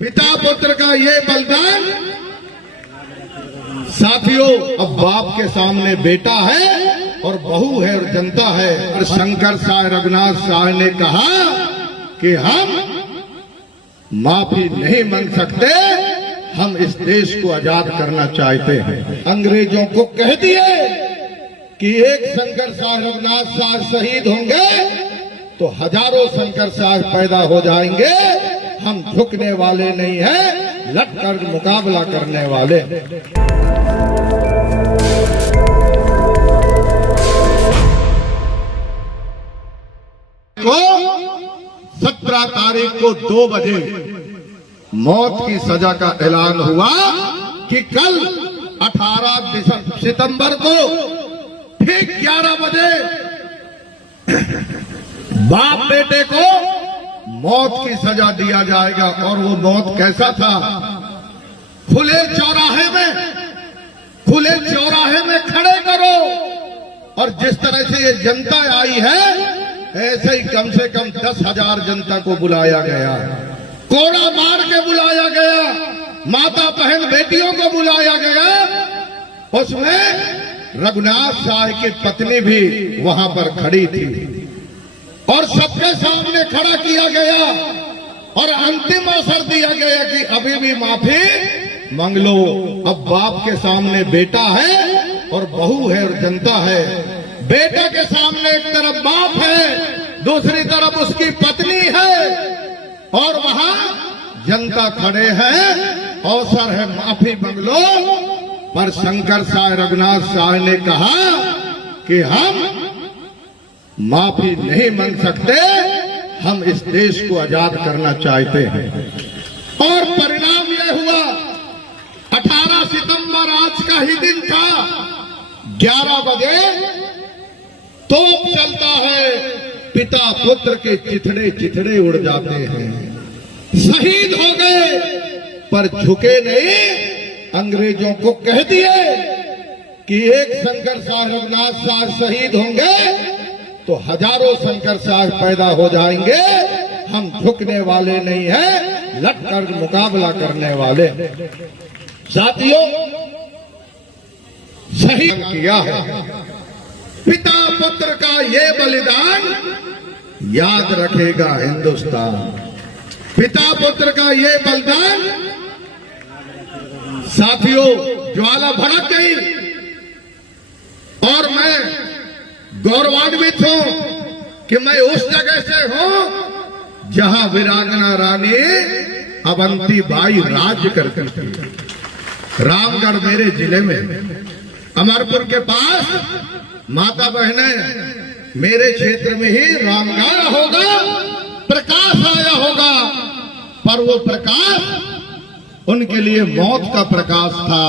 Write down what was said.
पिता पुत्र का ये बलिदान। साथियों, अब बाप के सामने बेटा है और बहू है और जनता है। और शंकर शाह रघुनाथ शाह ने कहा कि हम माफी नहीं मांग सकते, हम इस देश को आजाद करना चाहते हैं। अंग्रेजों को कह दिए कि एक शंकर शाह रघुनाथ शाह शहीद होंगे तो हजारों शंकर शाह पैदा हो जाएंगे। हम झुकने वाले नहीं हैं, लड़ कर मुकाबला करने वाले। तो 17 तारीख को 2 बजे मौत की सजा का ऐलान हुआ कि कल 18 सितंबर को ठीक 11 बजे बाप बेटे को मौत की सजा दिया जाएगा। और वो मौत कैसा था? खुले चौराहे में खड़े करो। और जिस तरह से ये जनता आई है, ऐसे ही कम से कम 10,000 जनता को बुलाया गया, कोड़ा मार के बुलाया गया, माता बहन बेटियों को बुलाया गया। उसमें रघुनाथ शाह की पत्नी भी वहां पर खड़ी थी और सबके सामने खड़ा किया गया और अंतिम अवसर दिया गया कि अभी भी माफी मांग लो। अब बाप के सामने बेटा है और बहू है और जनता है। बेटे के सामने एक तरफ बाप है, दूसरी तरफ उसकी पत्नी है और वहां जनता खड़े हैं। अवसर है, माफी मांग लो। पर शंकर शाह रघुनाथ शाह ने कहा कि हम माफी नहीं मांग सकते, हम इस देश को आजाद करना चाहते हैं। और परिणाम यह हुआ, 18 सितंबर आज का ही दिन था। 11 बजे तोप चलता है, पिता पुत्र के चिथड़े चिथड़े उड़ जाते हैं। शहीद हो गए पर झुके नहीं। अंग्रेजों को कह दिए कि एक शंकर शाह रघुनाथ शाह शहीद होंगे तो हजारों शंकर शाह पैदा हो जाएंगे। हम झुकने वाले नहीं हैं, लड़ कर मुकाबला करने वाले। साथियों, शहीद किया है। पिता पुत्र का ये बलिदान याद रखेगा हिंदुस्तान। पिता पुत्र का ये बलिदान। साथियों, ज्वाला भड़क गई और मैं गौरवान्वित हूं कि मैं उस जगह से हूं जहां वीरांगना रानी अवंतीबाई राज्य करती थी। रामगढ़ मेरे जिले में, अमरपुर के पास माता बहने, मेरे क्षेत्र में ही रामगढ़ होगा, प्रकाश आया होगा। पर वो प्रकाश उनके लिए मौत का प्रकाश था।